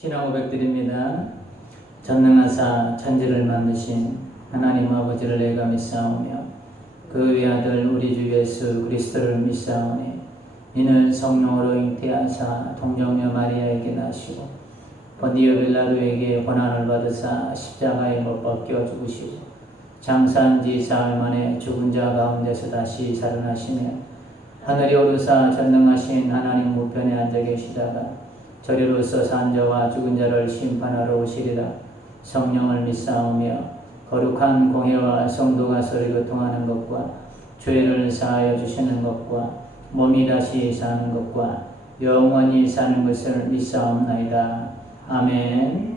신앙 고백드립니다. 전능하사 천지를 만드신 하나님 아버지를 내가 믿사오며 그 외아들 우리 주 예수 그리스도를 믿사오니 이는 성령으로 잉태하사 동정녀 마리아에게 나시고 본디오 빌라도에게 고난을 받으사 십자가에 못 박혀 죽으시고 장사한 지 사흘 만에 죽은 자 가운데서 다시 살아나시며 하늘에 오르사 전능하신 하나님 우편에 앉아 계시다가 저리로서 산 자와 죽은 자를 심판하러 오시리라. 성령을 믿사오며 거룩한 공회와 성도가 서로 교통하는 것과 죄를 사하여 주시는 것과 몸이 다시 사는 것과 영원히 사는 것을 믿사옵나이다. 아멘.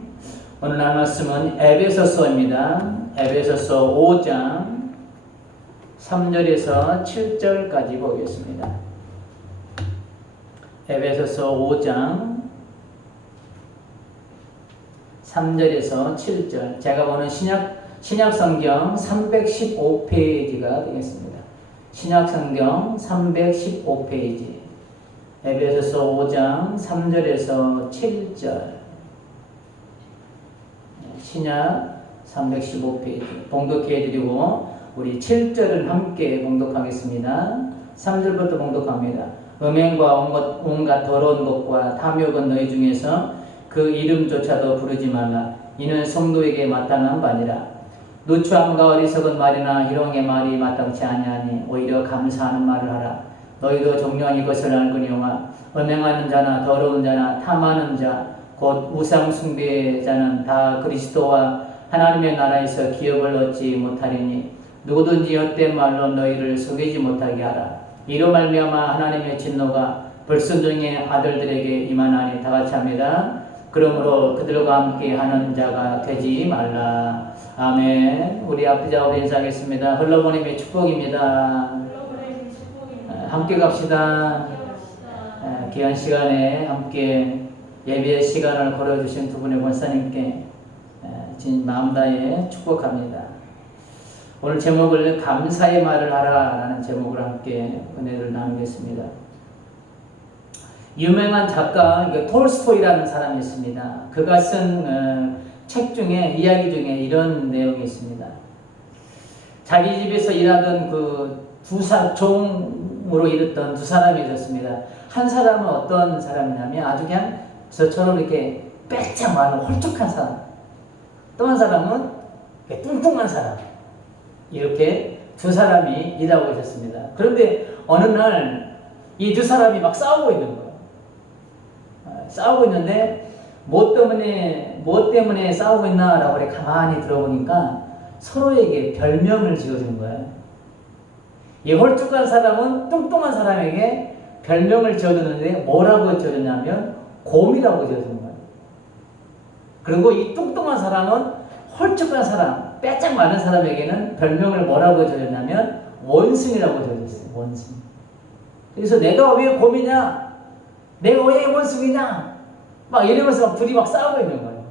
오늘 말씀은 에베소서입니다. 에베소서 5장 3절에서 7절까지 보겠습니다. 에베소서 5장 3절에서 7절. 제가 보는 신약성경 315페이지가 되겠습니다. 신약성경 315페이지. 에베소서 5장 3절에서 7절. 신약 315페이지. 봉독해드리고 우리 7절은 함께 봉독하겠습니다. 3절부터 봉독합니다. 음행과 온갖 더러운 것과 탐욕은 너희 중에서 그 이름조차도 부르지 말라. 이는 성도에게 마땅한 바니라. 누추함과 어리석은 말이나 희롱의 말이 마땅치 아니하니 오히려 감사하는 말을 하라. 너희도 정녕 이것을 알거니와 음행하는 자나 더러운 자나 탐하는 자 곧 우상 숭배자는 다 그리스도와 하나님의 나라에서 기업을 얻지 못하리니 누구든지 헛된 말로 너희를 속이지 못하게 하라. 이로 말미암아 하나님의 진노가 불순종의 아들들에게 임하나니 다같이 합니다. 그러므로 그들과 함께 하는 자가 되지 말라. 아멘. 우리 앞자로 인사하겠습니다. 흘러보냄의 축복입니다. 함께 갑시다. 귀한 시간에 함께 예배의 시간을 걸어주신 두 분의 권사님께 마음 다해 축복합니다. 오늘 제목을 감사의 말을 하라 라는 제목으로 함께 은혜를 나누겠습니다. 유명한 작가 톨스토이라는 사람이 있습니다. 그가 쓴 책 중에 이야기 중에 이런 내용이 있습니다. 자기 집에서 일하던 종으로 일했던 두 사람이 있었습니다. 한 사람은 어떤 사람이냐면 아주 그냥 저처럼 이렇게 빼짝 많은 홀쭉한 사람, 또 한 사람은 뚱뚱한 사람, 이렇게 두 사람이 일하고 있었습니다. 그런데 어느 날 이 두 사람이 막 싸우고 있는 거예요. 싸우고 있는데 뭐 때문에 싸우고 있나라고 그래 가만히 들어보니까 서로에게 별명을 지어준 거예요. 이 홀쭉한 사람은 뚱뚱한 사람에게 별명을 지어줬는데 뭐라고 지어줬냐면 곰이라고 지어준 거예요. 그리고 이 뚱뚱한 사람은 홀쭉한 사람, 빼짝 많은 사람에게는 별명을 뭐라고 지어줬냐면 원숭이라고 지어줬어요. 원숭이. 그래서 내가 왜 곰이냐? 내가 왜 원숭이냐? 막 이러면서 둘이 막 싸우고 있는 거예요.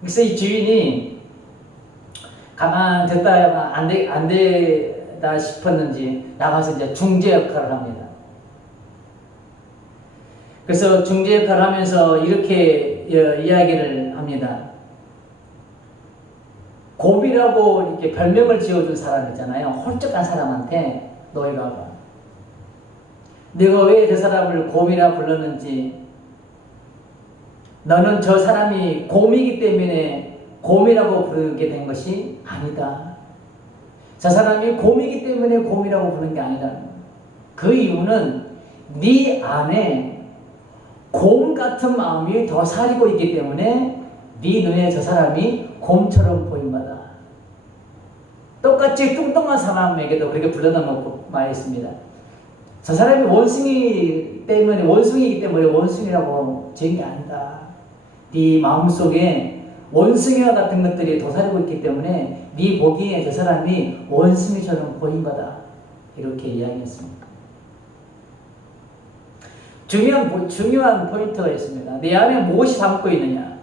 그래서 이 주인이 가만 듣다가 안 되다 싶었는지 나가서 이제 중재 역할을 합니다. 그래서 중재 역할을 하면서 이렇게 이야기를 합니다. 곰이라고 이렇게 별명을 지어준 사람 있잖아요. 홀쭉한 사람한테 너희가 봐. 내가 왜 저 사람을 곰이라 불렀는지, 너는 저 사람이 곰이기 때문에 곰이라고 부르게 된 것이 아니다. 저 사람이 곰이기 때문에 곰이라고 부르는 게 아니다. 그 이유는 네 안에 곰 같은 마음이 더 사리고 있기 때문에 네 눈에 저 사람이 곰처럼 보인다. 똑같이 뚱뚱한 사람에게도 그렇게 불러다 놓고 말했습니다. 저 사람이 원숭이이기 때문에 원숭이라고 지은 게 아니다. 네 마음속에 원숭이와 같은 것들이 도사리고 있기 때문에 네 보기에 저 사람이 원숭이처럼 보인 거다. 이렇게 이야기했습니다. 중요한 포인트가 있습니다. 내 안에 무엇이 담고 있느냐?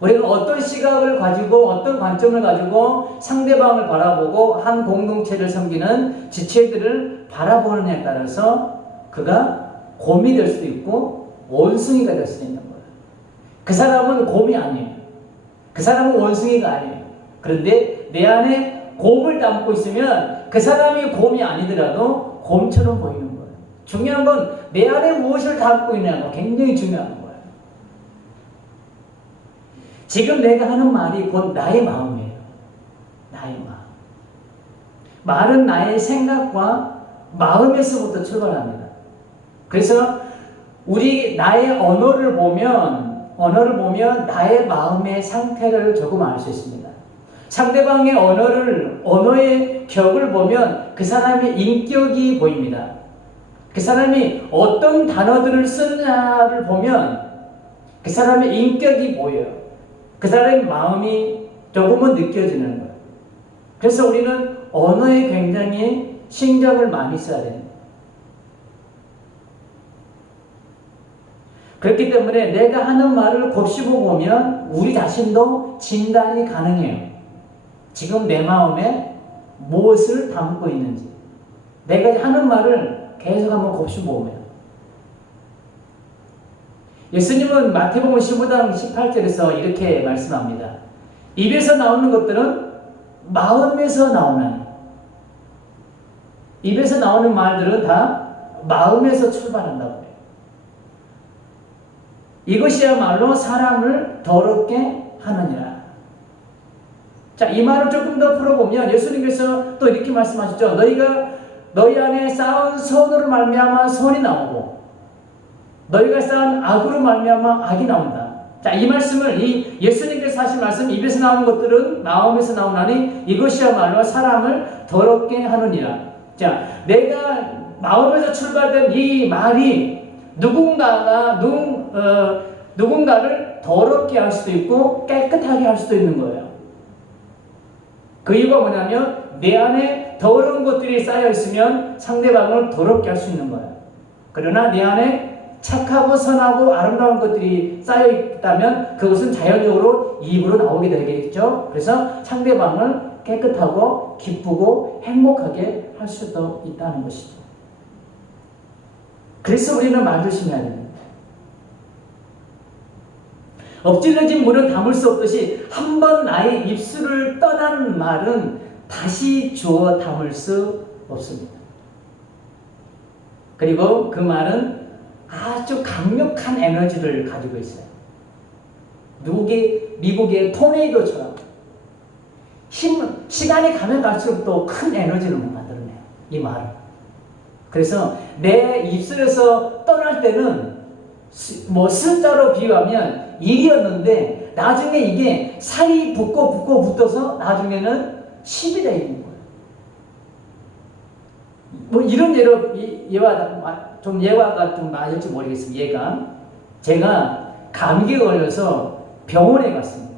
우리가 어떤 시각을 가지고 어떤 관점을 가지고 상대방을 바라보고 한 공동체를 섬기는 지체들을 바라보느냐에 따라서 그가 곰이 될 수도 있고 원숭이가 될 수 있는 거예요. 그 사람은 곰이 아니에요. 그 사람은 원숭이가 아니에요. 그런데 내 안에 곰을 담고 있으면 그 사람이 곰이 아니더라도 곰처럼 보이는 거예요. 중요한 건 내 안에 무엇을 담고 있느냐가 굉장히 중요한 거예요. 지금 내가 하는 말이 곧 나의 마음이에요. 나의 마음. 말은 나의 생각과 마음에서부터 출발합니다. 그래서 나의 언어를 보면 나의 마음의 상태를 조금 알 수 있습니다. 상대방의 언어의 격을 보면 그 사람의 인격이 보입니다. 그 사람이 어떤 단어들을 쓰느냐를 보면 그 사람의 인격이 보여요. 그 사람의 마음이 조금은 느껴지는 거예요. 그래서 우리는 언어에 굉장히 신경을 많이 써야 됩니다. 그렇기 때문에 내가 하는 말을 곱씹어 보면 우리 자신도 진단이 가능해요. 지금 내 마음에 무엇을 담고 있는지. 내가 하는 말을 계속 한번 곱씹어 보면. 예수님은 마태복음 15장 18절에서 이렇게 말씀합니다. 입에서 나오는 것들은 마음에서 나오나니. 입에서 나오는 말들은 다 마음에서 출발한다고 해요. 이것이야말로 사람을 더럽게 하느니라. 자, 이 말을 조금 더 풀어보면 예수님께서 또 이렇게 말씀하셨죠. 너희 안에 쌓은 선으로 말미암아 선이 나오고 너희가 쌓은 악으로 말미암아 악이 나온다. 자, 이 말씀을 예수님께서 하신 말씀, 입에서 나오는 것들은 마음에서 나오나니 이것이야말로 사람을 더럽게 하느니라. 자, 내가 마음에서 출발된 이 말이 누군가를 더럽게 할 수도 있고 깨끗하게 할 수도 있는 거예요. 그 이유가 뭐냐면 내 안에 더러운 것들이 쌓여 있으면 상대방을 더럽게 할 수 있는 거예요. 그러나 내 안에 착하고 선하고 아름다운 것들이 쌓여 있다면 그것은 자연적으로 입으로 나오게 되겠죠. 그래서 상대방을 깨끗하고 기쁘고 행복하게 할 수도 있다는 것이죠. 그래서 우리는 말 조심해야 됩니다. 엎질러진 물은 담을 수 없듯이 한 번 나의 입술을 떠난 말은 다시 주워 담을 수 없습니다. 그리고 그 말은 아주 강력한 에너지를 가지고 있어요. 미국의 토네이도처럼 시간이 가면 갈수록 또 큰 에너지를 만들어내요. 이 말은. 그래서 내 입술에서 떠날 때는 숫자로 비유하면 1이었는데 나중에 이게 살이 붙어서 나중에는 10이 되는 거예요. 이런 예가 좀 맞을지 모르겠습니다. 제가 감기에 걸려서 병원에 갔습니다.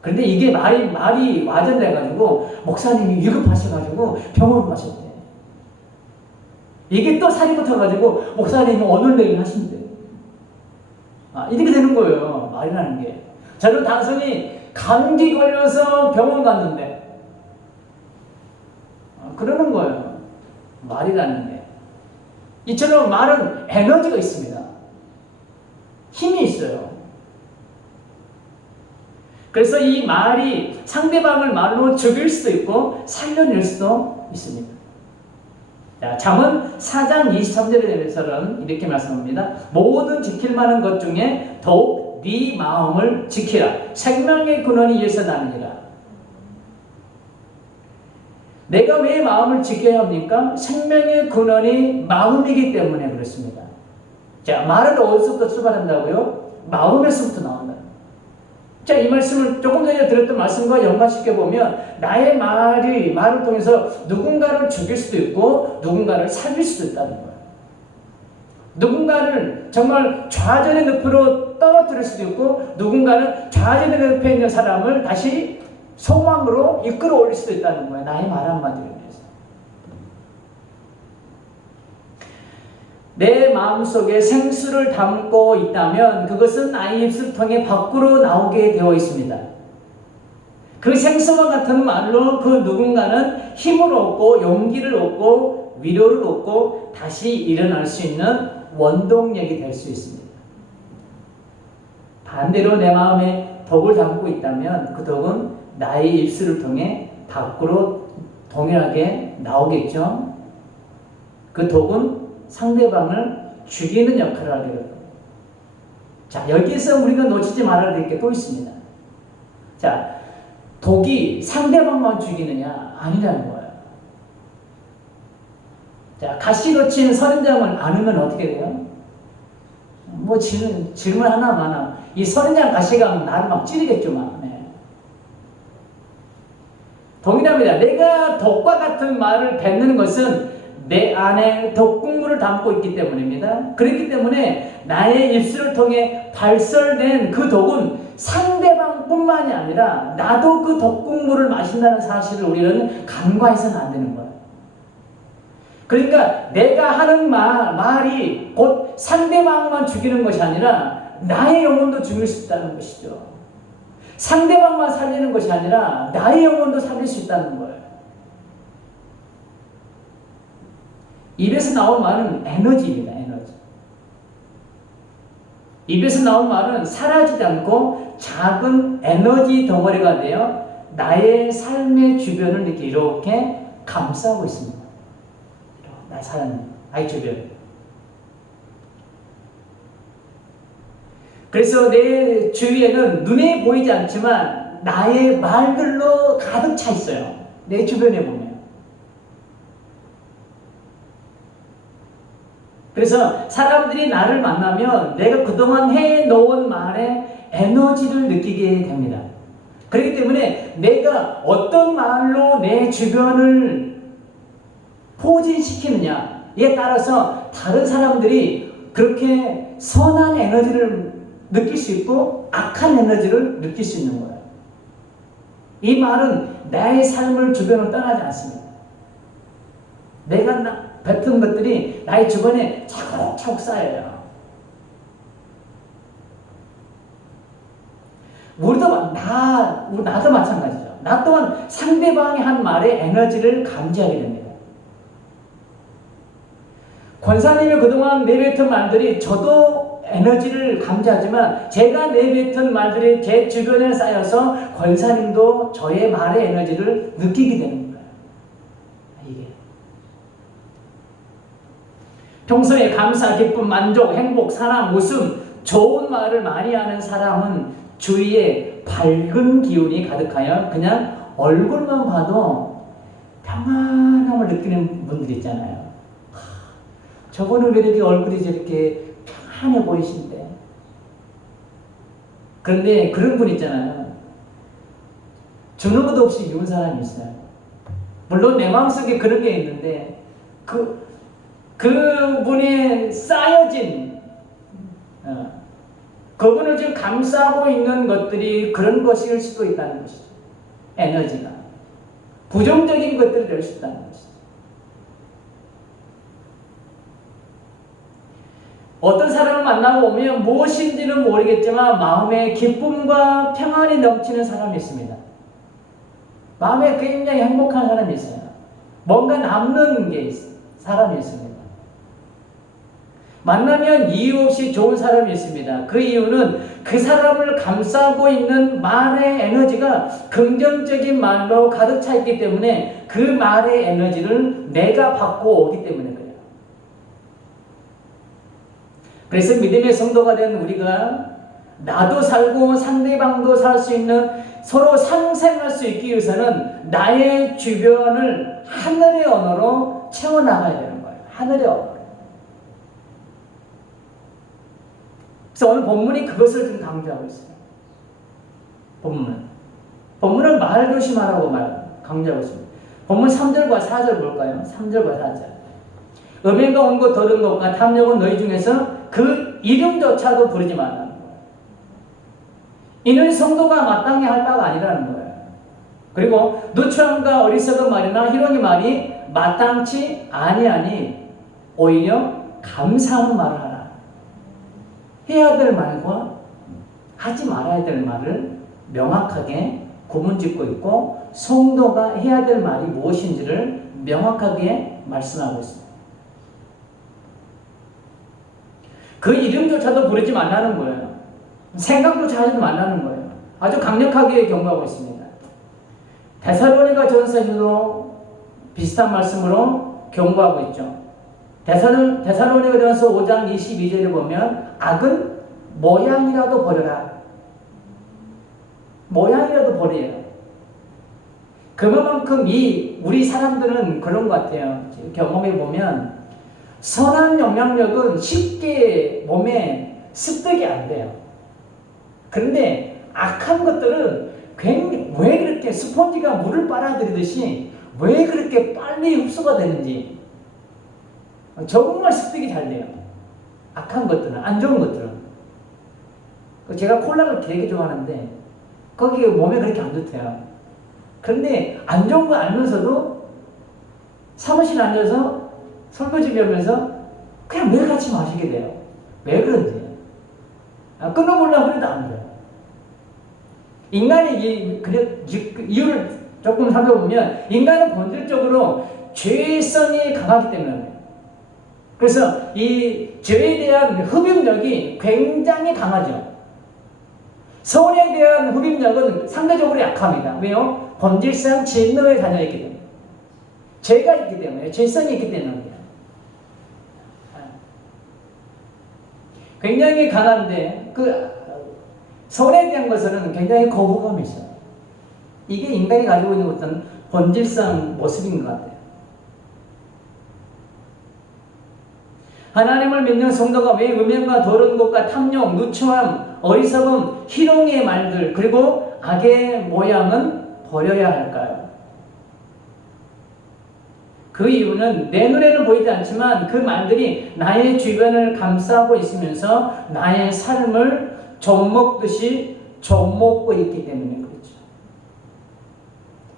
그런데 이게 말이 와전돼가지고 목사님이 위급하셔가지고 병원을 가셨대요. 이게 또 살이 붙어가지고 목사님이 오늘 내일 하신대요. 이렇게 되는 거예요. 말이라는 게. 저는 단순히 감기 걸려서 병원 갔는데 그러는 거예요. 말이라는 게. 이처럼 말은 에너지가 있습니다. 힘이 있어요. 그래서 이 말이 상대방을 말로 죽일 수도 있고 살려낼 수도 있습니다. 자, 잠언 4장 23절에 대해서는 이렇게 말씀합니다. 모든 지킬 만한 것 중에 더욱 네 마음을 지키라. 생명의 근원이 이에서 나느니라. 내가 왜 마음을 지켜야 합니까? 생명의 근원이 마음이기 때문에 그렇습니다. 자, 말은 어디서부터 출발한다고요? 마음에서부터 나온다. 자, 이 말씀을 조금 전에 들었던 말씀과 연관시켜 보면 나의 말을 통해서 누군가를 죽일 수도 있고 누군가를 살릴 수도 있다는 거예요. 누군가를 정말 좌절의 늪으로 떨어뜨릴 수도 있고 누군가는 좌절의 늪에 있는 사람을 다시 소망으로 이끌어 올릴 수도 있다는 거예요. 나의 말 한마디를 위해서. 내 마음속에 생수를 담고 있다면 그것은 나의 입술을 통해 밖으로 나오게 되어 있습니다. 그 생수와 같은 말로 그 누군가는 힘을 얻고 용기를 얻고 위로를 얻고 다시 일어날 수 있는 원동력이 될 수 있습니다. 반대로 내 마음에 독을 담고 있다면 그 독은 나의 입술을 통해 밖으로 동일하게 나오겠죠. 그 독은 상대방을 죽이는 역할을 하게 됩니다. 자, 여기에서 우리가 놓치지 말아야 될 게 또 있습니다. 자, 독이 상대방만 죽이느냐? 아니라는 거예요. 자, 가시 거친 선인장을 안으면 어떻게 돼요? 뭐 질문 하나만 이 선인장 가시가 나를 막 찌르겠죠, 막. 네. 동일합니다. 내가 독과 같은 말을 뱉는 것은 내 안에 독국물을 담고 있기 때문입니다. 그렇기 때문에 나의 입술을 통해 발설된 그 독은 상대방뿐만이 아니라 나도 그 독국물을 마신다는 사실을 우리는 간과해서는 안 되는 거예요. 그러니까 내가 하는 말이 곧 상대방만 죽이는 것이 아니라 나의 영혼도 죽일 수 있다는 것이죠. 상대방만 살리는 것이 아니라 나의 영혼도 살릴 수 있다는 거예요. 입에서 나온 말은 에너지입니다. 에너지. 입에서 나온 말은 사라지지 않고 작은 에너지 덩어리가 되어 나의 삶의 주변을 이렇게 감싸고 있습니다. 나의 삶, 나의 주변. 그래서 내 주위에는 눈에 보이지 않지만 나의 말들로 가득 차 있어요. 내 주변에 보면. 그래서 사람들이 나를 만나면 내가 그동안 해놓은 말에 에너지를 느끼게 됩니다. 그렇기 때문에 내가 어떤 말로 내 주변을 포진시키느냐에 따라서 다른 사람들이 그렇게 선한 에너지를 느낄 수 있고 악한 에너지를 느낄 수 있는 거예요. 이 말은 나의 삶을 주변으로 떠나지 않습니다. 내가 뱉은 것들이 나의 주변에 차곡차곡 쌓여요. 나도 마찬가지죠. 나 또한 상대방이 한 말에 에너지를 감지하게 됩니다. 권사님이 그동안 내뱉은 말들이 저도 에너지를 감지하지만 제가 내뱉은 말들이 제 주변에 쌓여서 권사님도 저의 말의 에너지를 느끼게 되는 거예요. 이게 평소에 감사, 기쁨, 만족, 행복, 사랑, 웃음, 좋은 말을 많이 하는 사람은 주위에 밝은 기운이 가득하여 그냥 얼굴만 봐도 평안함을 느끼는 분들 있잖아요. 저분은 왜 이렇게 얼굴이 저렇게 평안해 보이신데? 그런데 그런 분 있잖아요. 주는 것도 없이 미운 사람이 있어요. 물론 내 마음속에 그런 게 있는데 그분이 쌓여진 그분을 지금 감싸고 있는 것들이 그런 것일 수도 있다는 것이죠. 에너지가 부정적인 것들이 될 수 있다는 것이죠. 어떤 사람을 만나고 오면 무엇인지는 모르겠지만 마음에 기쁨과 평안이 넘치는 사람이 있습니다. 마음에 굉장히 행복한 사람이 있어요. 뭔가 남는 게 사람이 있습니다. 만나면 이유 없이 좋은 사람이 있습니다. 그 이유는 그 사람을 감싸고 있는 말의 에너지가 긍정적인 말로 가득 차 있기 때문에 그 말의 에너지를 내가 받고 오기 때문에 그래요. 그래서 믿음의 성도가 된 우리가 나도 살고 상대방도 살 수 있는 서로 상생할 수 있기 위해서는 나의 주변을 하늘의 언어로 채워나가야 되는 거예요. 하늘의 언어. 그래서 오늘 본문이 그것을 좀 강조하고 있어요. 본문은 말 조심하라고 강조하고 있습니다. 본문 3절과 4절 볼까요? 3절과 4절. 음행과 온것 더러운 것과 탐욕은 너희 중에서 그 이름조차도 부르지 말라는 거예요. 이는 성도가 마땅히 할 바가 아니라는 거예요. 그리고 누추함과 어리석은 말이나 희롱의 말이 마땅치 아니하니 오히려 감사하는 말을 하라. 해야 될 말과 하지 말아야 될 말을 명확하게 구분짓고 있고 성도가 해야 될 말이 무엇인지를 명확하게 말씀하고 있습니다. 그 이름조차도 부르지 말라는 거예요. 생각조차 하지 말라는 거예요. 아주 강력하게 경고하고 있습니다. 데살로니가 전서에도 비슷한 말씀으로 경고하고 있죠. 데살로니가 전서 5장 22절에 보면 악은 모양이라도 버려라. 모양이라도 버려요. 그만큼 우리 사람들은 그런 것 같아요. 경험해 보면 선한 영향력은 쉽게 몸에 습득이 안 돼요. 그런데 악한 것들은 왜 그렇게 스펀지가 물을 빨아들이듯이 왜 그렇게 빨리 흡수가 되는지 정말 습득이 잘 돼요. 악한 것들은, 안 좋은 것들은. 제가 콜라를 되게 좋아하는데 거기 몸에 그렇게 안 좋대요. 그런데 안 좋은 거 알면서도 사무실에 앉아서 설거지 하면서 그냥 매일같이 마시게 돼요. 왜 그런지. 끊어보려고 해도 안 돼요. 인간의 이유를 조금 살펴보면 인간은 본질적으로 죄성이 강하기 때문에 그래서 이 죄에 대한 흡입력이 굉장히 강하죠. 선에 대한 흡입력은 상대적으로 약합니다. 왜요? 본질상 진노의 자녀이기 때문에. 죄가 있기 때문에, 죄성이 있기 때문입니다. 굉장히 강한데 선에 대한 것은 굉장히 거부감이 있어요. 이게 인간이 가지고 있는 어떤 본질상 모습인 것 같아요. 하나님을 믿는 성도가 왜 음행과 더러운 것과 탐욕, 누추함, 어리석음, 희롱의 말들 그리고 악의 모양은 버려야 할까요? 그 이유는 내 눈에는 보이지 않지만 그 말들이 나의 주변을 감싸고 있으면서 나의 삶을 좀먹듯이 좀먹고 있기 때문에 그렇죠.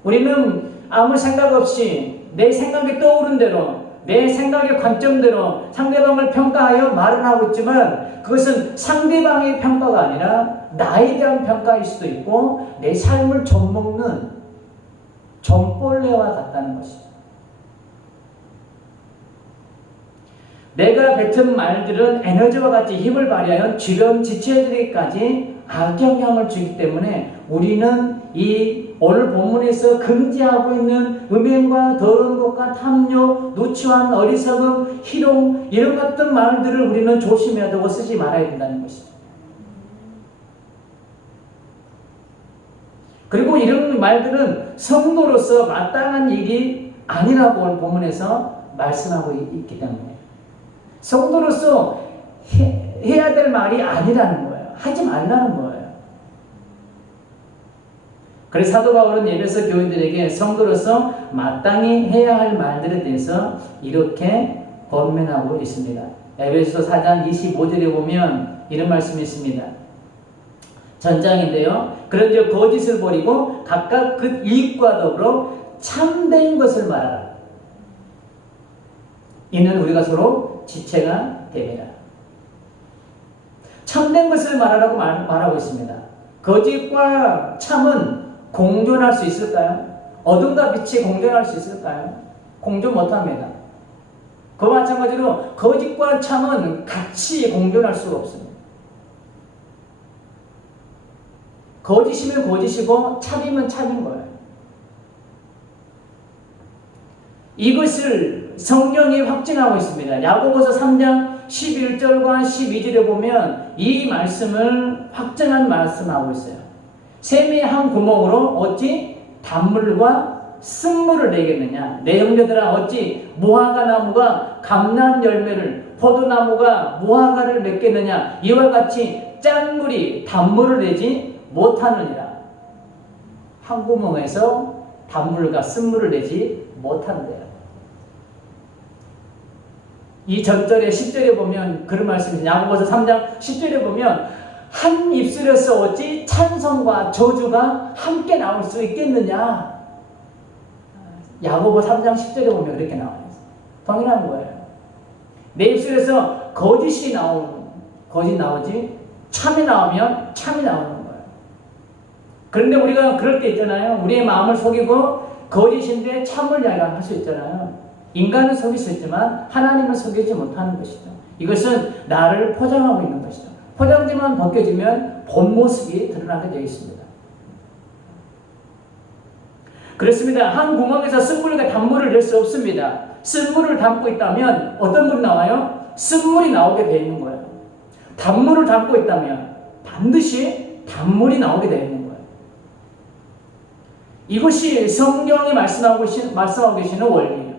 우리는 아무 생각 없이 내 생각이 떠오른 대로 내 생각의 관점대로 상대방을 평가하여 말을 하고 있지만 그것은 상대방의 평가가 아니라 나에 대한 평가일 수도 있고 내 삶을 좀먹는 좀벌레와 같다는 것이죠. 내가 뱉은 말들은 에너지와 같이 힘을 발휘하여 주변 지체들에게까지 악영향을 주기 때문에 우리는 이 오늘 본문에서 금지하고 있는 음행과 더러운 것과 탐욕, 누추한 어리석음, 희롱 이런 같은 말들을 우리는 조심해야 되고 쓰지 말아야 된다는 것이죠. 그리고 이런 말들은 성도로서 마땅한 일이 아니라고 오늘 본문에서 말씀하고 있기 때문에 성도로서 해야 될 말이 아니라는 거예요. 하지 말라는 거예요. 그래서 사도 바울은 에베소 교인들에게 성도로서 마땅히 해야 할 말들에 대해서 이렇게 권면하고 있습니다. 에베소 4장 25절에 보면 이런 말씀이 있습니다. 전장인데요. 그런즉 거짓을 버리고 각각 그 일과 더불어 참된 것을 말하라. 이는 우리가 서로 지체가 됩니다. 참된 것을 말하라고 말하고 있습니다. 거짓과 참은 공존할 수 있을까요? 어둠과 빛이 공존할 수 있을까요? 공존 못합니다. 그와 마찬가지로 거짓과 참은 같이 공존할 수가 없습니다. 거짓이면 거짓이고 참이면 참인 거예요. 이것을 성경이 확증하고 있습니다. 야고보서 3장 11절과 12절에 보면 이 말씀을 확증한 말씀하고 있어요. 샘이 한 구멍으로 어찌 단물과 쓴물을 내겠느냐. 내 형제들아 어찌 무화과 나무가 감람 열매를 포도나무가 무화과를 맺겠느냐. 이와 같이 짠 물이 단물을 내지 못하느니라. 한 구멍에서 단물과 쓴물을 내지 못한대요. 이 전절의 10절에 보면 그런 말씀이 야고보서 3장 10절에 보면 한 입술에서 어찌 찬송과 저주가 함께 나올 수 있겠느냐. 야고보 3장 10절에 보면 그렇게 나와요. 동일한 거예요. 내 입술에서 거짓이 거짓 나오지 참이 나오면 참이 나오는 거예요. 그런데 우리가 그럴 때 있잖아요. 우리의 마음을 속이고 거짓인데 참을 할 수 있잖아요. 인간은 속일 수 있지만 하나님은 속이지 못하는 것이죠. 이것은 나를 포장하고 있는 것이죠. 포장지만 벗겨지면 본 모습이 드러나게 되어 있습니다. 그렇습니다. 한 구멍에서 쓴물과 단물을 낼 수 없습니다. 쓴물을 담고 있다면 어떤 물이 나와요? 쓴물이 나오게 되어 있는 거예요. 단물을 담고 있다면 반드시 단물이 나오게 되어 있는 거예요. 이것이 성경이 말씀하고 계시는 원리예요.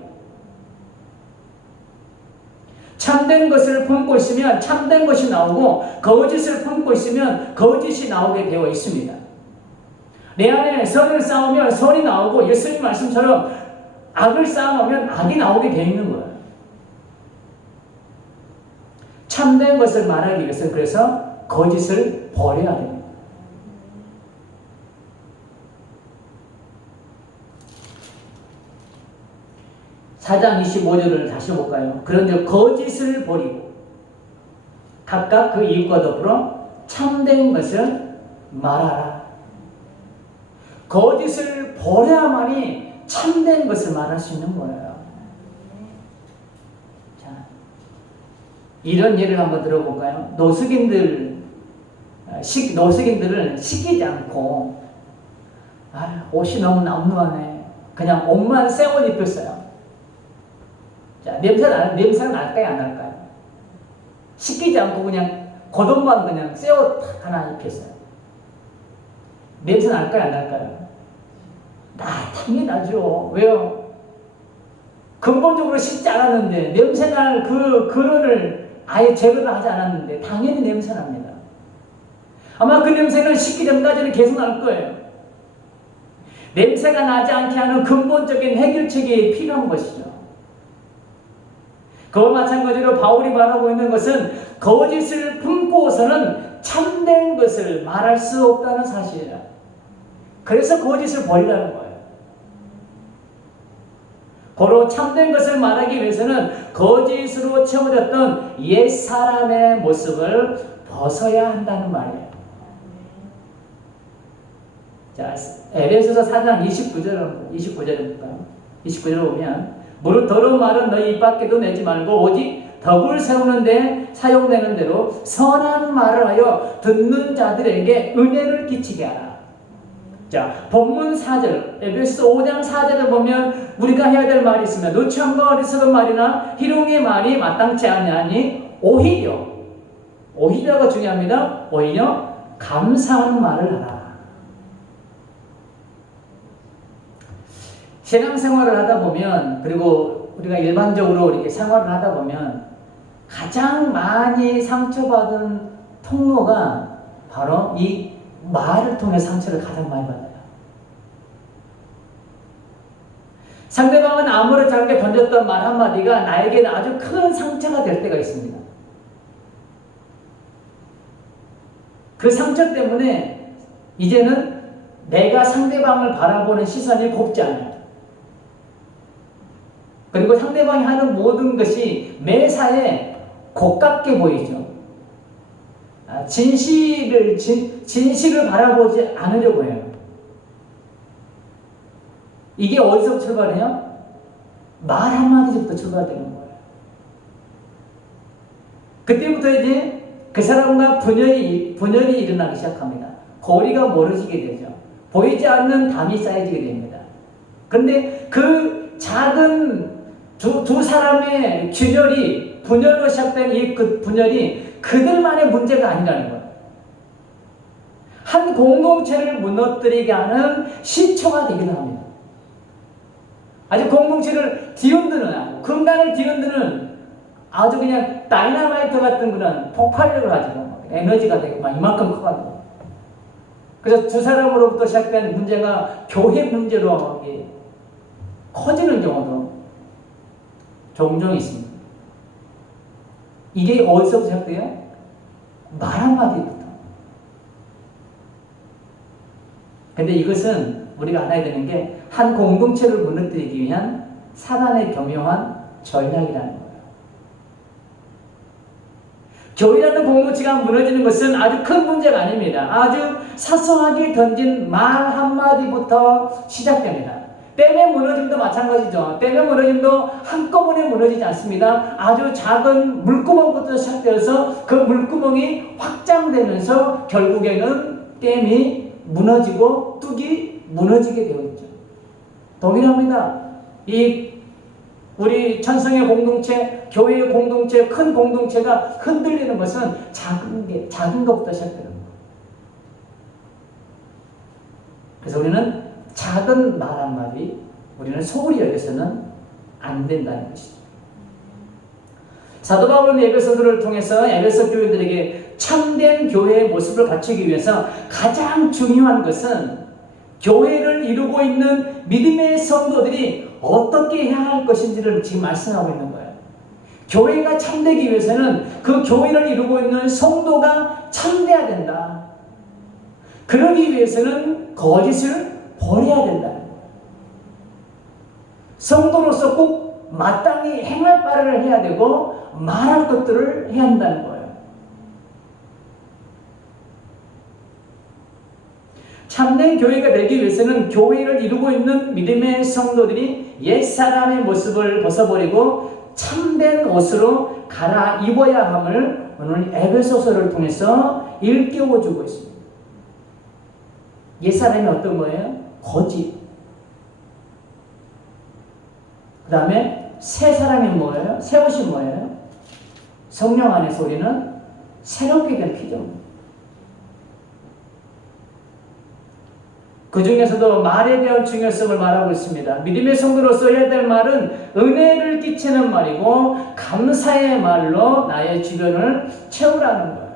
참된 것을 품고 있으면 참된 것이 나오고 거짓을 품고 있으면 거짓이 나오게 되어 있습니다. 내 안에 선을 쌓으면 선이 나오고 예수님 말씀처럼 악을 쌓아놓으면 악이 나오게 되어 있는 거예요. 참된 것을 말하기 위해서 그래서 거짓을 버려야 됩니다. (4장 25절을) 다시 볼까요? 그런즉 거짓을 버리고 각각 그 이웃과 더불어 참된 것을 말하라. 거짓을 버려야만이 참된 것을 말할 수 있는 거예요. 자, 이런 예를 한번 들어볼까요? 노숙인들은 시키지 않고 옷이 너무 남루하네. 그냥 옷만 새 옷 입혔어요. 자, 냄새가 날까요? 안 날까요? 시키지 않고 그냥 겉옷만 그냥 새 옷 하나 입혔어요. 냄새 날까요? 안 날까요? 당연히 나죠. 왜요? 근본적으로 씻지 않았는데 냄새날 그 근원을 아예 제거를 하지 않았는데 당연히 냄새 납니다. 아마 그 냄새는 씻기 전까지는 계속 날 거예요. 냄새가 나지 않게 하는 근본적인 해결책이 필요한 것이죠. 그와 마찬가지로 바울이 말하고 있는 것은 거짓을 품고서는 참된 것을 말할 수 없다는 사실이라. 그래서 거짓을 버리라는 거예요. 고로 참된 것을 말하기 위해서는 거짓으로 채워졌던 옛 사람의 모습을 벗어야 한다는 말이에요. 자, 에베소서 4장 29절을 볼까요? 29절을 보면 무릇 더러운 말은 너희 입 밖에도 내지 말고 오직 덕을 세우는 데 사용되는 대로 선한 말을 하여 듣는 자들에게 은혜를 끼치게 하라. 자, 본문 4절, 에베소서 5장 4절을 보면 우리가 해야 될 말이 있으면 누추함과 어리석은 말이나 희롱의 말이 마땅치 아니하니 오히려가 중요합니다. 오히려 감사하는 말을 하라. 신앙생활을 하다 보면, 그리고 우리가 일반적으로 이렇게 생활을 하다 보면 가장 많이 상처받은 통로가 바로 이 말을 통해 상처를 가장 많이 받아요. 상대방은 아무렇지 않게 던졌던 말 한마디가 나에게는 아주 큰 상처가 될 때가 있습니다. 그 상처 때문에 이제는 내가 상대방을 바라보는 시선이 곱지 않아요. 그리고 상대방이 하는 모든 것이 매사에 고깝게 보이죠. 진실을 바라보지 않으려고 해요. 이게 어디서 출발해요? 말 한마디부터 출발되는 거예요. 그때부터 이제 그 사람과 분열이 일어나기 시작합니다. 거리가 멀어지게 되죠. 보이지 않는 담이 쌓여지게 됩니다. 그런데 그 작은 두 사람의 분열로 시작된 이 그 분열이 그들만의 문제가 아니라는 거예요. 한 공동체를 무너뜨리게 하는 시초가 되기도 합니다. 아주 공동체를 뒤흔드는, 근간을 뒤흔드는 아주 그냥 다이너마이트 같은 그런 폭발력을 가지고 에너지가 되고 막 이만큼 커가지고. 그래서 두 사람으로부터 시작된 문제가 교회 문제로 커지는 경우도 종종 있습니다. 이게 어디서 시작돼요? 말 한마디부터. 근데 이것은 우리가 알아야 되는 게 한 공동체를 무너뜨리기 위한 사단의 교묘한 전략이라는 거예요. 교회라는 공동체가 무너지는 것은 아주 큰 문제가 아닙니다. 아주 사소하게 던진 말 한마디부터 시작됩니다. 댐의 무너짐도 마찬가지죠. 댐의 무너짐도 한꺼번에 무너지지 않습니다. 아주 작은 물구멍부터 시작되어서 그 물구멍이 확장되면서 결국에는 댐이 무너지고 뚝이 무너지게 되어 있죠. 동일합니다. 우리 천성의 공동체, 교회의 공동체, 큰 공동체가 흔들리는 것은 작은 것부터 시작되는 거예요. 그래서 우리는 작은 말 한마디, 우리는 소홀히 여겨서는 안 된다는 것이죠. 사도 바울은 에베소서를 통해서 에베소 교회들에게 참된 교회의 모습을 갖추기 위해서 가장 중요한 것은 교회를 이루고 있는 믿음의 성도들이 어떻게 해야 할 것인지를 지금 말씀하고 있는 거예요. 교회가 참되기 위해서는 그 교회를 이루고 있는 성도가 참돼야 된다. 그러기 위해서는 거짓을 버려야 된다는 거예요. 성도로서 꼭 마땅히 행할 바를 해야 되고 말할 것들을 해야 한다는 거예요. 참된 교회가 되기 위해서는 교회를 이루고 있는 믿음의 성도들이 옛사람의 모습을 벗어버리고 참된 옷으로 갈아입어야 함을 오늘 에베소서를 통해서 일깨워주고 있습니다. 옛사람이 어떤 거예요? 거짓. 그 다음에 새 사람이 뭐예요? 새 옷이 뭐예요? 성령 안에서 우리는 새롭게 된 피조물. 그 중에서도 말에 대한 중요성을 말하고 있습니다. 믿음의 성도로서 해야 될 말은 은혜를 끼치는 말이고 감사의 말로 나의 주변을 채우라는 거예요.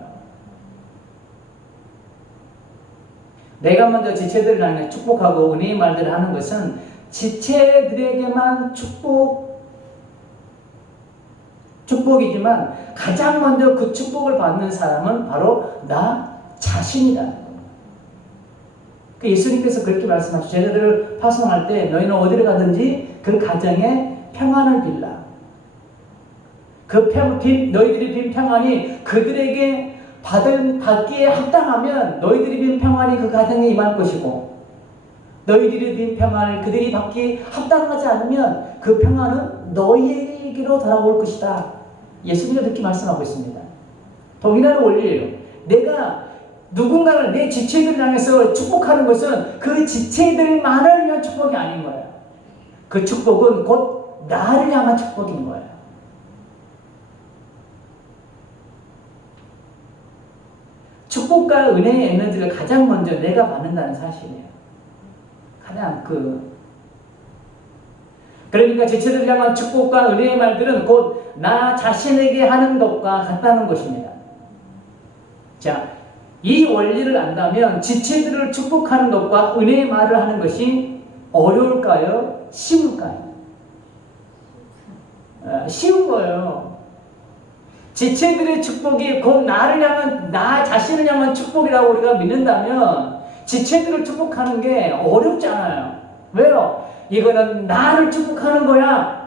내가 먼저 지체들을 향해 축복하고 은혜의 말들을 하는 것은 지체들에게만 축복이지만 가장 먼저 그 축복을 받는 사람은 바로 나 자신이다. 예수님께서 그렇게 말씀하시죠. 제자들을 파송할 때 너희는 어디를 가든지 그 가정에 평안을 빌라. 너희들이 빈 평안이 그들에게 받기에 합당하면 너희들이 빈 평안이 그 가정에 임할 것이고 너희들이 빈 평안을 그들이 받기 합당하지 않으면 그 평안은 너희에게로 돌아올 것이다. 예수님이 그렇게 말씀하고 있습니다. 동일한 원리예요. 내가 누군가를 내 지체들을 향해서 축복하는 것은 그 지체들만을 위한 축복이 아닌 거예요. 그 축복은 곧 나를 향한 축복인 거예요. 축복과 은혜의 에너지를 가장 먼저 내가 받는다는 사실이에요. 가장 그러니까 지체들을 향한 축복과 은혜의 말들은 곧 나 자신에게 하는 것과 같다는 것입니다. 자, 이 원리를 안다면 지체들을 축복하는 것과 은혜의 말을 하는 것이 어려울까요? 쉬울까요? 쉬운 거예요. 지체들의 축복이 곧 나 자신을 향한 축복이라고 우리가 믿는다면 지체들을 축복하는 게 어렵지 않아요. 왜요? 이거는 나를 축복하는 거야.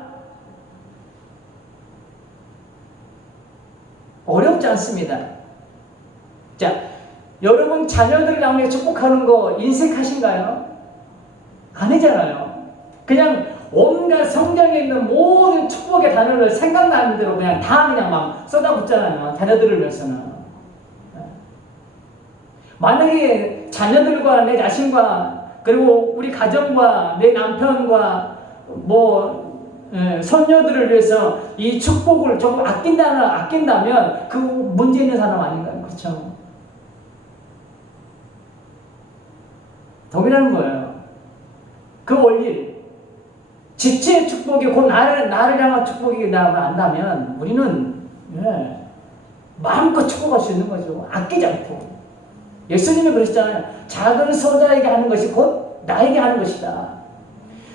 어렵지 않습니다. 자, 여러분 자녀들을 향해 축복하는 거 인색하신가요? 아니잖아요. 그냥 온갖 성경에 있는 모든 축복의 단어를 생각나는 대로 그냥 막 쏟아붓잖아요. 자녀들을 위해서는. 만약에 자녀들과 내 자신과 그리고 우리 가정과 내 남편과 손녀들을 위해서 이 축복을 조금 아낀다면 그 문제 있는 사람 아닌가요? 그렇죠? 동일한 거예요. 그 원리. 지체의 축복이 곧 나를 향한 축복이라고 안다면 우리는 마음껏 축복할 수 있는 거죠. 아끼지 않고. 예수님이 그러셨잖아요. 작은 소자에게 하는 것이 곧 나에게 하는 것이다.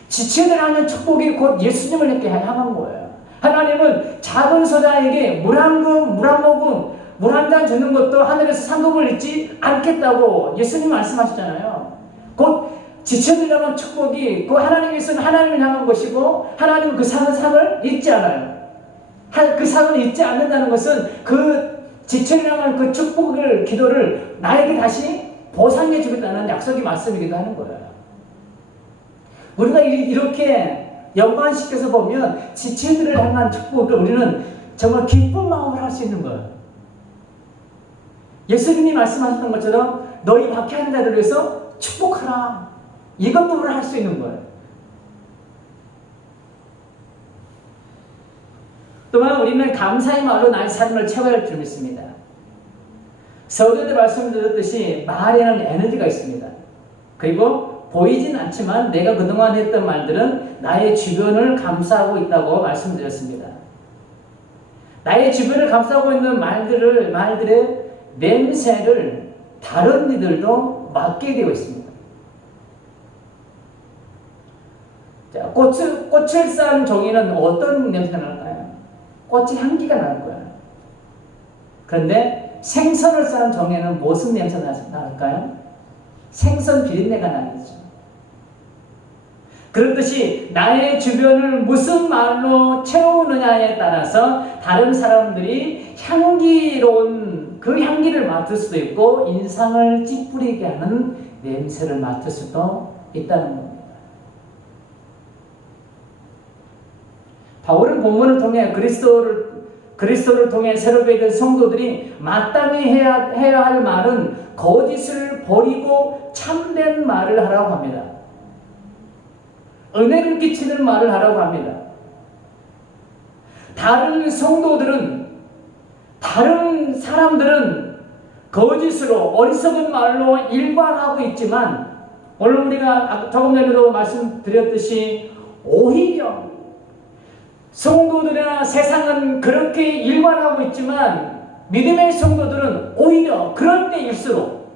지체들 하는 축복이 곧 예수님을 향한 거예요. 하나님은 작은 소자에게 물 한 모금, 물 한 잔 주는 것도 하늘에서 상급을 잊지 않겠다고 예수님 말씀하셨잖아요. 곧 지체들 향한 축복이 그 하나님께서는 하나님을 향한 것이고 하나님은 그 상을 잊지 않아요. 그 상을 잊지 않는다는 것은 그 지체를 향한 그 축복을 기도를 나에게 다시 보상해 주겠다는 약속의 말씀이기도 하는 거예요. 우리가 이렇게 연관시켜서 보면 지체들을 향한 축복을 우리는 정말 기쁜 마음으로 할 수 있는 거예요. 예수님이 말씀하셨던 것처럼 너희 박해하는 자들을 위해서 축복하라. 이것도 우리가 할 수 있는 거예요. 또한 우리는 감사의 말로 나의 삶을 채워야 할 줄 믿습니다. 서두에 말씀드렸듯이 말에는 에너지가 있습니다. 그리고 보이진 않지만 내가 그동안 했던 말들은 나의 주변을 감싸고 있다고 말씀드렸습니다. 나의 주변을 감싸고 있는 말들의 냄새를 다른 이들도 맡게 되어 있습니다. 자, 꽃을 싼 종이는 어떤 냄새가 날까요? 꽃의 향기가 날 거예요. 그런데 생선을 싼 종에는 무슨 냄새가 날까요? 생선 비린내가 나겠죠. 그렇듯이 나의 주변을 무슨 말로 채우느냐에 따라서 다른 사람들이 향기로운 그 향기를 맡을 수도 있고 인상을 찌푸리게 하는 냄새를 맡을 수도 있다는 겁니다. 바울은 본문을 통해 그리스도를 통해 새롭게 된 성도들이 마땅히 해야 할 말은 거짓을 버리고 참된 말을 하라고 합니다. 은혜를 끼치는 말을 하라고 합니다. 다른 성도들은, 다른 사람들은 거짓으로 어리석은 말로 일관하고 있지만 오늘 우리가 조금 전에도 말씀드렸듯이 오히려 성도들이나 세상은 그렇게 일관하고 있지만 믿음의 성도들은 오히려 그럴 때일수록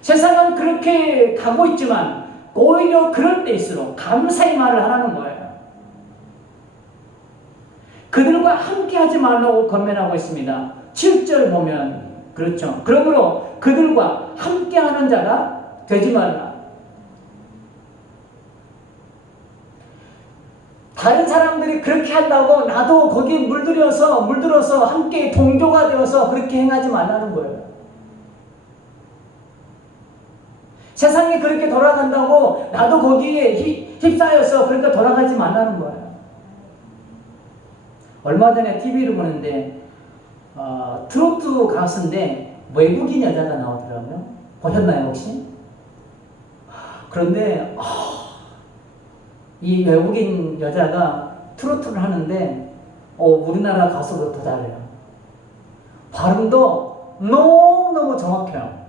세상은 그렇게 가고 있지만 오히려 그럴 때일수록 감사의 말을 하라는 거예요. 그들과 함께 하지 말라고 권면하고 있습니다. 7절 보면 그렇죠. 그러므로 그들과 함께 하는 자가 되지 말라. 다른 사람들이 그렇게 한다고 나도 거기에 물들어서 함께 동조가 되어서 그렇게 행하지 말라는 거예요. 세상이 그렇게 돌아간다고 나도 거기에 휩싸여서 그러니까 돌아가지 말라는 거예요. 얼마 전에 TV를 보는데 트로트 가수인데 외국인 여자가 나오더라고요. 보셨나요 혹시? 그런데 이 외국인 여자가 트로트를 하는데 우리나라 가수보다 더 잘해요. 발음도 너무너무 정확해요.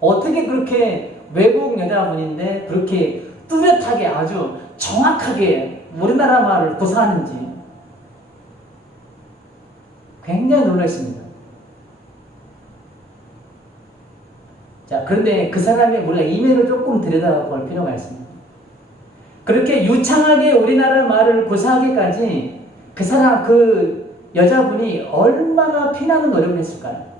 어떻게 그렇게 외국 여자분인데 그렇게 뚜렷하게 아주 정확하게 우리나라 말을 구사하는지 굉장히 놀랐습니다. 자, 그런데 그 사람의 우리가 이면을 조금 들여다볼 필요가 있습니다. 그렇게 유창하게 우리나라 말을 구사하기까지 그 여자분이 얼마나 피나는 노력을 했을까요?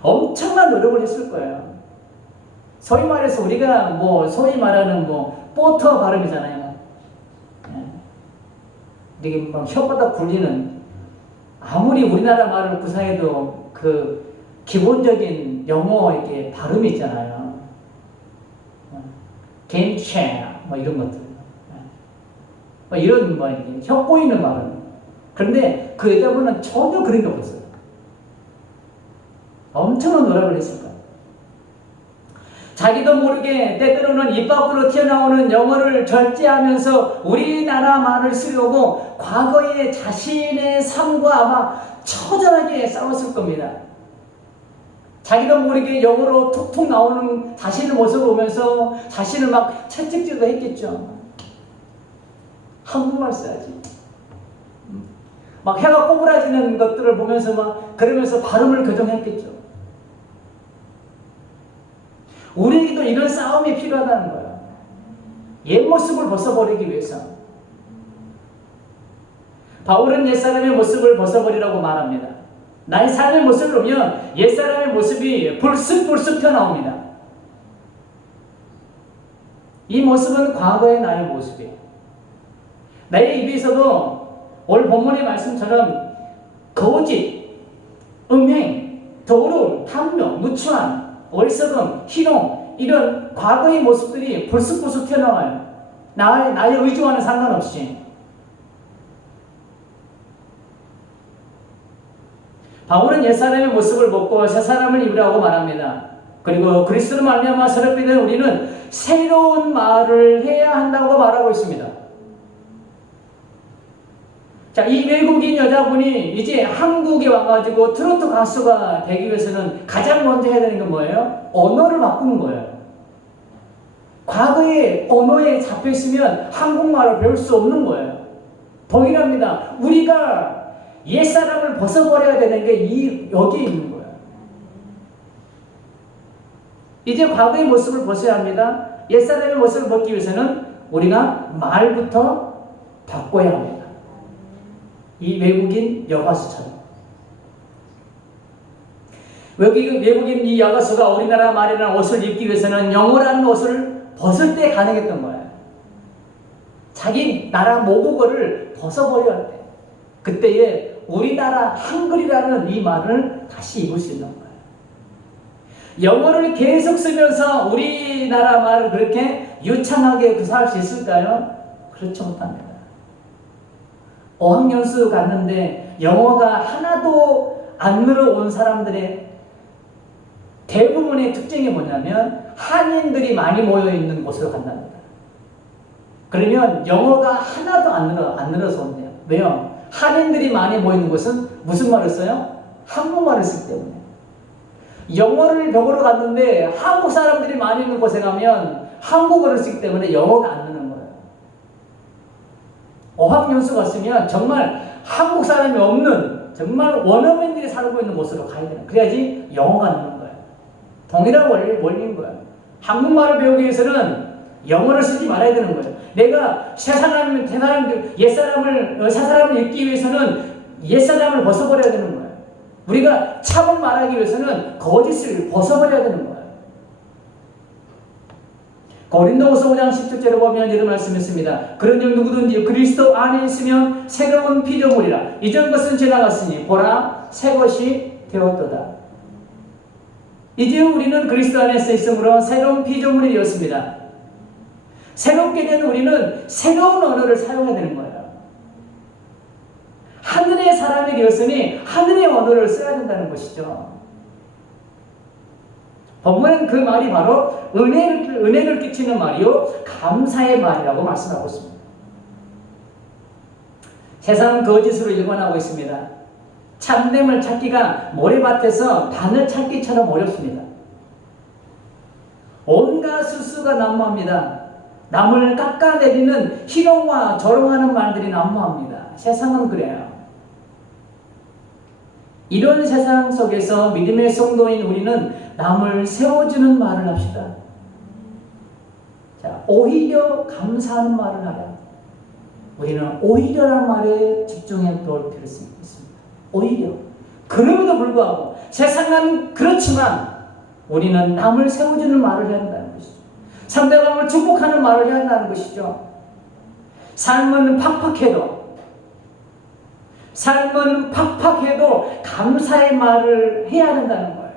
엄청난 노력을 했을 거예요. 소위 말해서 우리가 소위 말하는 포터 발음이잖아요. 이게 혓바닥 굴리는 아무리 우리나라 말을 구사해도 그 기본적인 영어 이렇게 발음이 있잖아요. 괜찮아 이런 것들. 이런 혀 꼬이는 발음. 그런데 그 여자분은 전혀 그런 게 없었어요. 엄청난 노력을 했을 거예요. 자기도 모르게 때때로는 입 밖으로 튀어나오는 영어를 절제하면서 우리나라 말을 쓰려고 과거에 자신의 삶과 아마 처절하게 싸웠을 겁니다. 자기도 모르게 영어로 툭툭 나오는 자신의 모습을 보면서 자신을 막 채찍질도 했겠죠. 한국말 써야지. 막 혀가 꼬부라지는 것들을 보면서 막 그러면서 발음을 교정했겠죠. 우리에게도 이런 싸움이 필요하다는 거예요. 옛 모습을 벗어버리기 위해서. 바울은 옛사람의 모습을 벗어버리라고 말합니다. 나의 삶의 모습을 보면 옛사람의 모습이 불쑥불쑥 튀어나옵니다. 이 모습은 과거의 나의 모습이에요. 나의 입에서도 오늘 본문의 말씀처럼 거짓, 음행, 도루, 탐욕, 무추한 어리석음, 희롱 이런 과거의 모습들이 불쑥불쑥 튀어나와요. 나의 의지와는 상관없이. 바울은 옛사람의 모습을 벗고 새사람을 입으라고 말합니다. 그리고 그리스도로 말미암아 새롭게 된 우리는 새로운 말을 해야 한다고 말하고 있습니다. 자, 이 외국인 여자분이 이제 한국에 와가지고 트로트 가수가 되기 위해서는 가장 먼저 해야 되는 건 뭐예요? 언어를 바꾸는 거예요. 과거의 언어에 잡혀있으면 한국말을 배울 수 없는 거예요. 동일합니다. 우리가 옛사람을 벗어버려야 되는 게 여기에 있는 거예요. 이제 과거의 모습을 벗어야 합니다. 옛사람의 모습을 벗기 위해서는 우리가 말부터 바꿔야 합니다. 이 외국인 여가수처럼. 외국인 이 여가수가 우리나라 말이라는 옷을 입기 위해서는 영어라는 옷을 벗을 때 가능했던 거예요. 자기 나라 모국어를 벗어버려야 할 때. 그때에 우리나라 한글이라는 이 말을 다시 입을 수 있는 거예요. 영어를 계속 쓰면서 우리나라 말을 그렇게 유창하게 구사할 수 있을까요? 그렇지 못합니다. 어학연수 갔는데 영어가 하나도 안 늘어온 사람들의 대부분의 특징이 뭐냐면 한인들이 많이 모여있는 곳으로 간답니다. 그러면 영어가 하나도 안 늘어서 온대요. 왜요? 한인들이 많이 모이는 곳은 무슨 말을 써요? 한국말을 쓰기 때문에. 영어를 배우러 갔는데 한국 사람들이 많이 있는 곳에 가면 한국어를 쓰기 때문에 영어가 안 느는 거예요. 어학연수 갔으면 정말 한국 사람이 없는 정말 원어민들이 살고 있는 곳으로 가야 돼요. 그래야지 영어가 느는 거예요. 동일한 원리인 거예요. 한국말을 배우기 위해서는 영어를 쓰지 말아야 되는 거예요. 내가 새사람을 잊기 위해서는 옛사람을 벗어버려야 되는 거예요. 우리가 참을 말하기 위해서는 거짓을 벗어버려야 되는 거예요. 고린도후서 5장 17절에 보면 이런 말씀했습니다. 그런즉 누구든지 그리스도 안에 있으면 새로운 피조물이라. 이전 것은 지나갔으니 보라 새 것이 되었도다. 이제 우리는 그리스도 안에 있으므로 새로운 피조물이 되었습니다. 새롭게 된 우리는 새로운 언어를 사용해야 되는 거예요. 하늘의 사람이 되었으니 하늘의 언어를 써야 된다는 것이죠. 본문은 그 말이 바로 은혜를 끼치는 말이요 감사의 말이라고 말씀하고 있습니다. 세상은 거짓으로 일관하고 있습니다. 참됨을 찾기가 모래밭에서 단을 찾기처럼 어렵습니다. 온갖 수수가 난무합니다. 남을 깎아내리는 희롱과 조롱하는 말들이 난무합니다. 세상은 그래요. 이런 세상 속에서 믿음의 성도인 우리는 남을 세워주는 말을 합시다. 자, 오히려 감사하는 말을 하라. 우리는 오히려란 말에 집중해 볼 필요가 있습니다. 오히려. 그럼에도 불구하고 세상은 그렇지만 우리는 남을 세워주는 말을 해야 한다는 것이죠. 상대방을 축복하는 말을 해야 한다는 것이죠. 삶은 팍팍해도 감사의 말을 해야 한다는 거예요.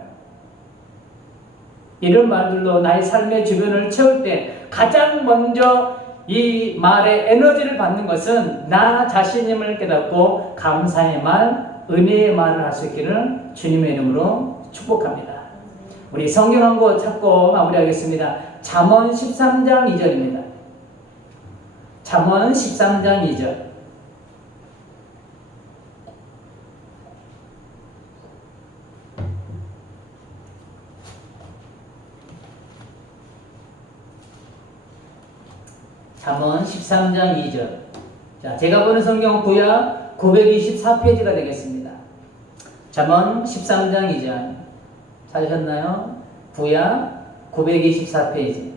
이런 말들로 나의 삶의 주변을 채울 때 가장 먼저 이 말의 에너지를 받는 것은 나 자신임을 깨닫고 감사의 말, 은혜의 말을 할 수 있기를 주님의 이름으로 축복합니다. 우리 성경 한 곳 찾고 마무리하겠습니다. 잠언 13장 2절입니다. 잠언 13장 2절. 잠언 13장 2절. 자, 제가 보는 성경 구약 924페이지가 되겠습니다. 잠언 13장 2절. 찾으셨나요? 구약 924페이지.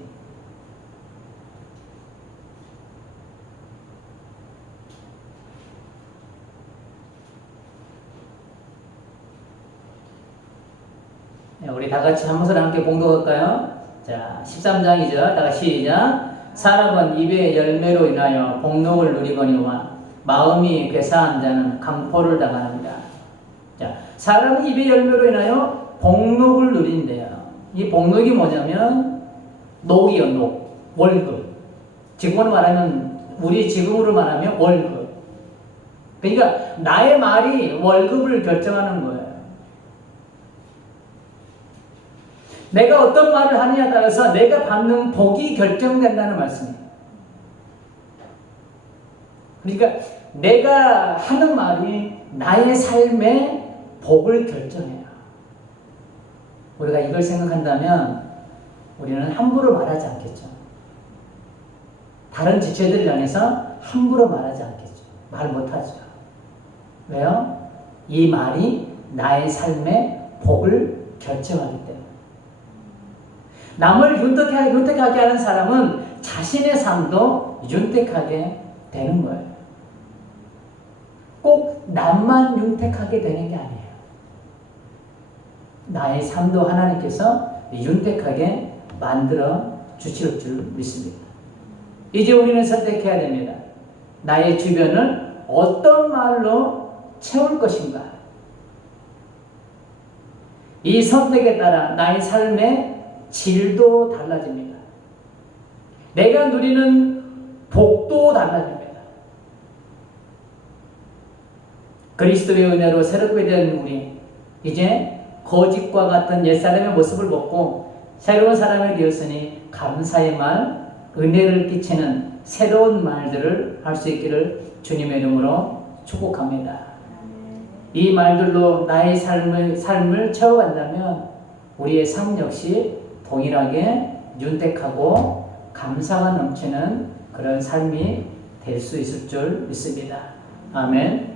네, 우리 다 같이 한 목소리 함께 봉독할까요? 자, 13장 2절. 다 같이 시작. 사람은 입의 열매로 인하여 복록을 누리거니와 마음이 괴사한 자는 강포를 당합니다. 자, 사람은 입의 열매로 인하여 복록을 누린대요. 이 복록이 뭐냐면 녹이요, 녹. 월급. 지금으로 말하면, 우리 지금으로 말하면 월급. 그러니까 나의 말이 월급을 결정하는 거예요. 내가 어떤 말을 하느냐에 따라서 내가 받는 복이 결정된다는 말씀이에요. 그러니까 내가 하는 말이 나의 삶의 복을 결정해요. 우리가 이걸 생각한다면 우리는 함부로 말하지 않겠죠. 다른 지체들을 향해서 함부로 말하지 않겠죠. 말 못하죠. 왜요? 이 말이 나의 삶의 복을 결정하기 때문에. 남을 윤택하게 하는 사람은 자신의 삶도 윤택하게 되는 거예요. 꼭 남만 윤택하게 되는 게 아니에요. 나의 삶도 하나님께서 윤택하게 만들어 주실 줄 믿습니다. 이제 우리는 선택해야 됩니다. 나의 주변을 어떤 말로 채울 것인가? 이 선택에 따라 나의 삶의 질도 달라집니다. 내가 누리는 복도 달라집니다. 그리스도의 은혜로 새롭게 된 우리, 이제 거짓과 같은 옛사람의 모습을 벗고 새로운 사람이 되었으니 감사의 말, 은혜를 끼치는 새로운 말들을 할 수 있기를 주님의 이름으로 축복합니다. 이 말들로 나의 삶을 채워간다면 우리의 삶 역시 동일하게 윤택하고 감사가 넘치는 그런 삶이 될 수 있을 줄 믿습니다. 아멘.